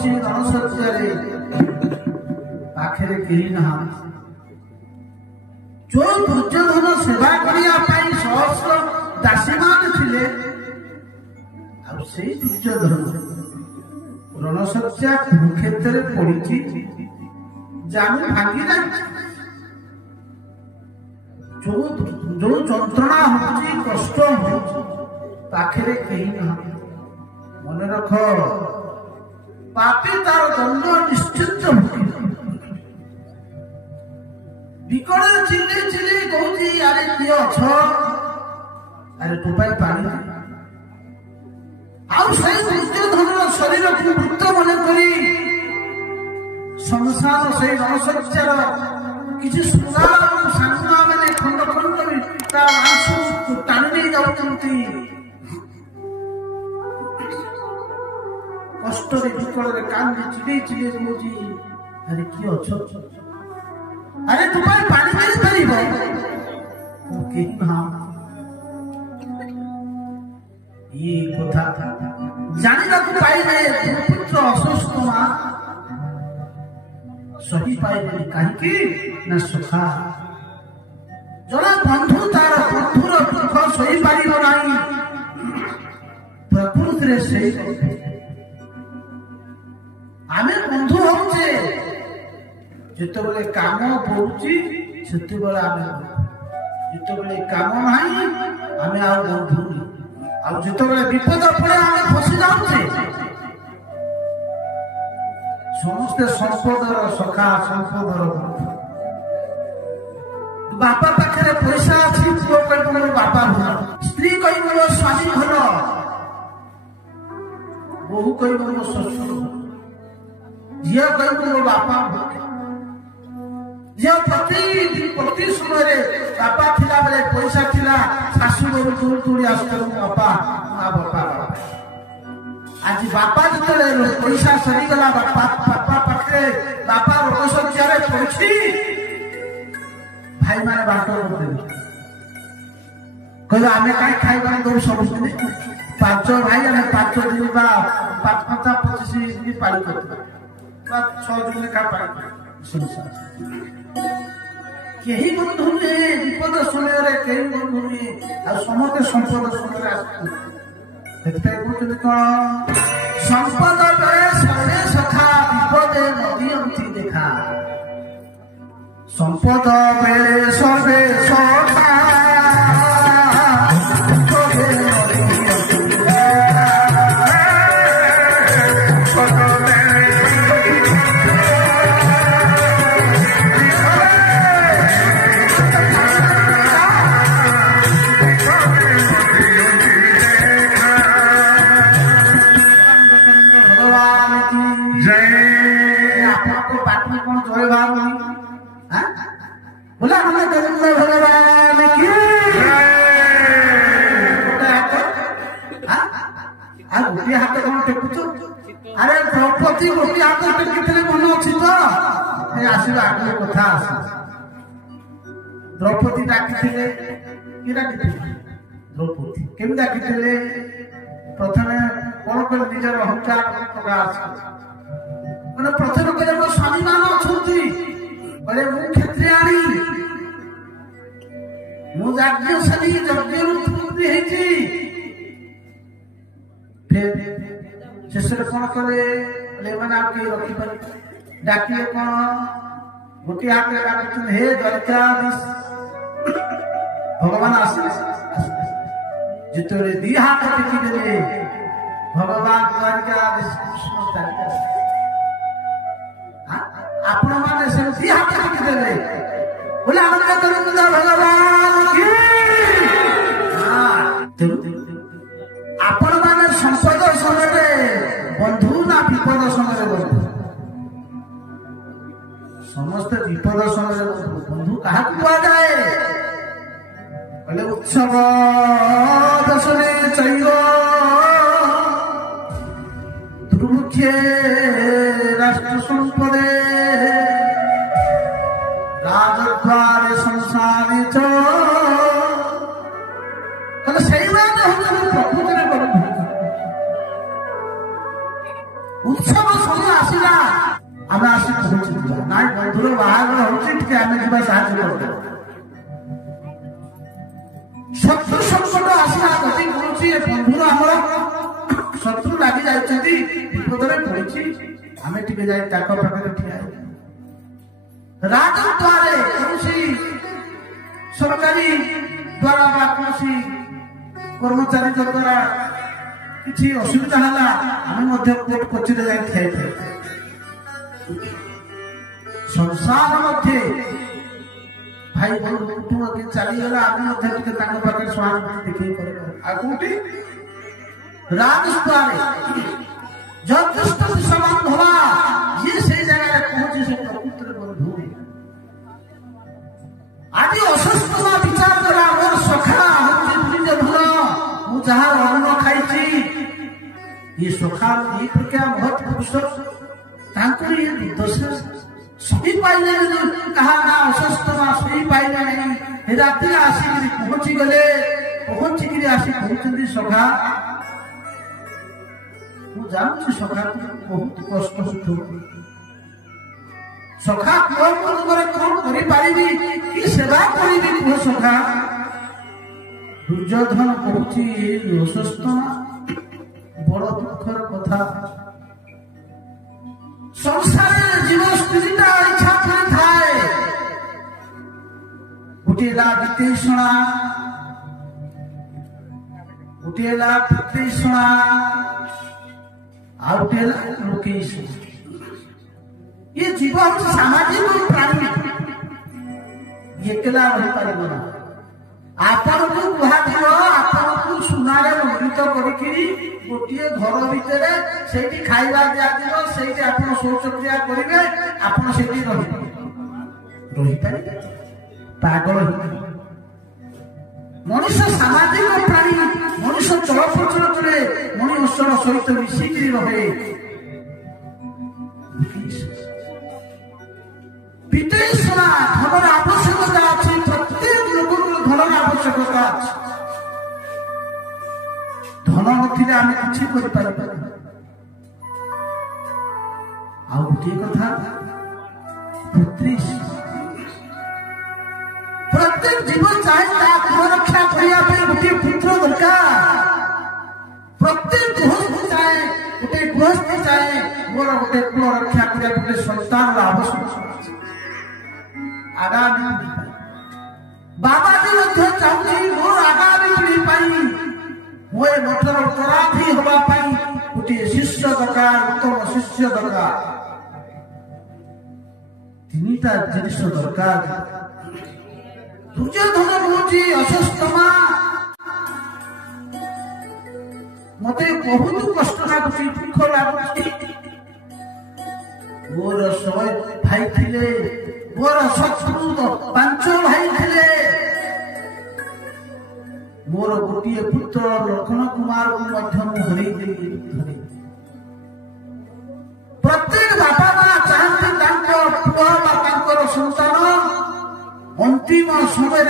ପଡିଛି ରଣଶଯ୍ୟାରେ, ପାଖରେ କେହି ନାହାନ୍ତି। ଯୋଉ ଦୁର୍ଯ୍ୟୋଧନ ସେବା କରିବା ପାଇଁ ସହସ୍ର ଦାସୀମାନେ ଥିଲେ, ଆଉ ସେଇ ଦୁର୍ଯ୍ୟୋଧନ ରଣଶଯ୍ୟା କୁରୁକ୍ଷେତ୍ରରେ ପଡିଛି, ଜାଣୁ ଭାଙ୍ଗି ଯାଇଛି। ଯୋଉ ଯନ୍ତ୍ରଣା ହଉଛି, କଷ୍ଟ ହଉଛି, ପାଖରେ କେହି ନାହାନ୍ତି। ମନେ ରଖ, ପାପୀ ତାର ଦଣ୍ଡ ନିଶ୍ଚିତ ଭୋଗିବ। ବିକଳରେ ଚିଲେଇ ଚିଲେଇ କହୁଛି, ଆରେ କିଏ ଅଛ? ଆରେ ତୋ ପାଇଁ ପାଣି। ଆଉ ସେଇ ଦୁର୍ଯ୍ୟୋଧନର ଶରୀରକୁ ମୃତ ମନେ କରି ସଂସାର ସେଇ ରଣଶଯ୍ୟାର କିଛି ଶୃଙ୍ଗାର ଏବଂ ସାଙ୍ଗୁଆ ମାନେ ଖଣ୍ଡ ଖଣ୍ଡ କରି ତା ମାଂସକୁ ଟାଣି ନେଇ ଯାଉଛନ୍ତି। କଷ୍ଟରେ ବିକଳରେ କାନ୍ଦି ଚିଲେଇ ଚିଲେଇ କହୁଛି, ଆରେ କିଏ ଅଛ? ଆରେ ତୁ ପାଇଁ ପାଣି ମିଳିପାରିବ? କେହି ଇଏ କଥା ଜାଣିବାକୁ ପାଇଲେ ପୁତ୍ର ଅସୁସ୍ଥ ମା ସହି ପାଇଲେନି। କାହିଁକି ନା ସଖା ଜଣେ ବନ୍ଧୁ ତାର ବନ୍ଧୁର ଦୁଃଖ ସହିପାରିବ ନାହିଁ। ପ୍ରକୃତିରେ ସେଇ ଆମେ ବନ୍ଧୁ ହଉଛେ ଯେତେବେଳେ କାମ ପଡୁଛି, ସେତେବେଳେ ଆମେ, ଯେତେବେଳେ କାମ ନାହିଁ ଆମେ ଆଉ ବନ୍ଧୁ, ଆଉ ଯେତେବେଳେ ବିପଦ ପଡେ ଆମେ ଫସି ଯାଉଛେ। ସମସ୍ତେ ସମ୍ପଦର ସଖା, ସମ୍ପଦର ବନ୍ଧୁ। ବାପା ପାଖରେ ପଇସା ଅଛି, ପୁଅ କହିବ ମୋର ବାପା ଭଲ, ସ୍ତ୍ରୀ କହିବ ମୋ ସ୍ୱାମୀ ଭଲ, ବୋହୂ କହିବ ମୋ ଶ୍ୱଶୁର, ଝିଅ କହିବ ମୋ ବାପା ଭଲ। ଝିଅ ପ୍ରତି ସମୟରେ ବାପା ଥିଲା ବେଳେ ପଇସା ଥିଲା, ଶାଶୁ ଘରୁ ଦୂର ଦୂରି ଆସୁଥିଲେ ବାପା ବାପା। ଆଜି ବାପା ଯେତେବେଳେ ପଇସା ସରିଗଲା, ବାପା ପାଖରେ ବାପା ରଣଶଯ୍ୟାରେ ପଡିଛି, ଭାଇମାନେ ବାଟ କରିଦେବେ, କହିବେ ଆମେ କାହିଁ ଖାଇବା ଦଉ ସବୁଦିନ? 5 ଭାଇ, ଆମେ 5 ଦିନ ବା 25 ଦିନ ପାଳି କରିଥିବା, 6 ଦିନ ଲେଖା ପାଳି ସଂସାର। କେହି ବନ୍ଧୁ ନୁହେଁ ବିପଦ ସମୟରେ, କେହି ବନ୍ଧୁ ନୁହେଁ, ଆଉ ସମସ୍ତେ ସମ୍ପଦ ସମୟରେ ଆସୁଛନ୍ତି। ସେଥିପାଇଁ କହୁଛନ୍ତି କଣ, ସମ୍ପଦ ବେଳେ ସର୍ବେ ସଖା, ବିପଦେ ନଦିଅନ୍ତି ଦେଖା। ସମ୍ପଦ ବେଳେ ସର୍ବେ ସଖା, ଆରେ ଦ୍ରୌପଦୀ ଗୋଟିଏ ହାତ ଟେକିଥିଲେ, ମନେ ଅଛି ତ? ଆସିବା ଆଗରେ କଥା ଆସେ। ଦ୍ରୌପଦୀ ଡାକିଥିଲେ, କି ଡାକିଥିଲେ? ଦ୍ରୌପଦୀ କେମିତି ଡାକିଥିଲେ? ପ୍ରଥମେ କଣ କଲେ, ନିଜର ଅହଙ୍କାର ପ୍ରକାଶ, ମାନେ ପ୍ରଥମେ କହିଲେ ମୋ ସ୍ୱାମୀ ମାନ ଅଛନ୍ତି, କହିଲେ ମୁଁ କ୍ଷତ୍ରିୟାଣୀ, ମୁଁ ଯାଜ୍ଞସେନୀ, ଯଜ୍ଞରୁ ଉତ୍ପତ୍ତି ହେଇଛି। ଶେଷରେ କଣ କଲେ, ଏମାନେ ଆଉ କେହି ରଖିପାରିବେ, ଡାକିଲେ କଣ, ଗୋଟିଏ ହାତରେ ଡାକୁଛନ୍ତି, ହେ ଦ୍ୱାରିକାଧୀଶ, ଭଗବାନ ଆସିଲେ। ଯେତେବେଳେ 2 ହାତ ଟେକିଦେଲେ, ଭଗବାନ ଦ୍ୱାରିକାଧୀଶ କୃଷ୍ଣ ଆପଣ ମାନେ ସେ 2 ହାତ ଟେକିଦେଲେ, ବୋଲେ ଆମେ ଭଗବାନ ଆପଣ ମାନେ ସମ୍ପଦ ସମୟରେ ବନ୍ଧୁ ନା ବିପଦ ସମୟରେ ବନ୍ଧୁ? ସମସ୍ତେ ବିପଦ ସମୟରେ ବନ୍ଧୁ କାହାକୁ କୁହାଯାଏ? କହିଲେ ଉତ୍ସବ ଦଶରେ ଚୈବ ଦୁର୍ମୁଖେ ରାଷ୍ଟ୍ର ସମ୍ପଦେ ରାଜଦ୍ୱାରେ ସଂସାରେ ଚ, କହିଲେ ସେଇମାନେ ହଉଛନ୍ତି ପ୍ରକୃତିରେ ବନ୍ଧୁ। उत्सव समय आसला आम आसी पहुंची ना बंधुर बाहर होती आम जा साहय कर शत्रु संकट आसला गति करुच्ची बंधुर आम शत्रु लगी जाती विपद में पड़ी आम टे जाए पाखे ठिया राजद्वारे कौन सरकारी द्वारा कौन कर्मचारी द्वारा किसी असुविधा है आम कोर्ट कचेरी जाए संसार मध्य भाई कुटुंब के चलीगला आम पाखे सहानुभूति देखिए आगे राजद्वारे जदुष्ट समान हवा ये से जगह पहुंचे से प्रपुत्र बंधु आज असुस्थ विचार करा मोर सखा हूँ धुर मु जहाँ अन्न खाई ये सखा ये प्रकार बहुत पुरुष ये दोष सही पाइले कहा ना असुस्थ सही पाइले नहीं राति आसिक पहुंची गले पहुंचिक आसी कहते सखा मुझे सखा बहुत कष्ट हो सखा कौन कौन कि सेवा करी कह सखा दुर्योधन कहूँ असुस्थ बड़ दुखर कथा संसार जीव स्त्रीटा इच्छा कर थाए गोटेला वितेषणा गोटेला वितेषणा लोकेश ये जीव सामाजिक प्राणी एकला रही पार आपन को कुहाଯିव आपन को सुनारे मंडित करी गोटे घर भितर से खाଇବା दिया से आप शौचक्रिया करेंगे आपड़ से रही पागल मनुष्य सामाजिक प्राणी मनुष्य चलप्रचल मनुष्य सहित मिसिक रहे विदेशना धनर आवश्यकता अच्छी प्रत्येक लोक धनर आवश्यकता धन नथिले आम कि गोटे कथा पुत्री प्रत्येक जीवन चाहे रक्षा करने गोटे पुत्र दरकार प्रत्येक गृहस्थी चाहे गोटे गृहस्थी चाहे मोर गोटे कुल रक्षा करने गोटे संतान आवश्यक आगामी बाबाजी चाहूँ मोर आगामी पीढ़ी पाई मोए मठर उत्तराधी होगापाई गोटे शिष्य दरकार उत्तम शिष्य दरकार तीनटा जिनिस दरकार दुर्योधन हूँ असुस्थमा मत बहुत कष्ट लगुच दुख लगुच मोर 100 भाई थिले मोर शत्रु 5 भाई थिले मोर गोटे पुत्र लक्ष्मण कुमार को हरई प्रत्येक बापा माँ चाहती पुआ संतान अंतिम समय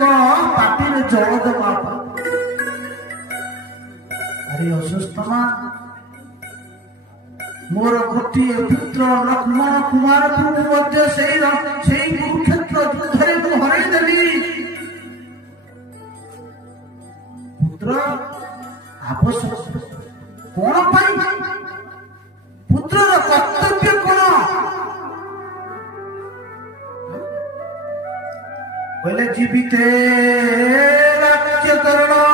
पार्टी जल दबा अरे असुस्थ माँ मोर गोटे पुत्र लक्ष्मण कुमार को कुरुक्षेत्र युद्धे मुझे हरईदेली पुत्र आवश्यक कौन पुत्र कर्तव्य कौन बोले जीविते राज्य करण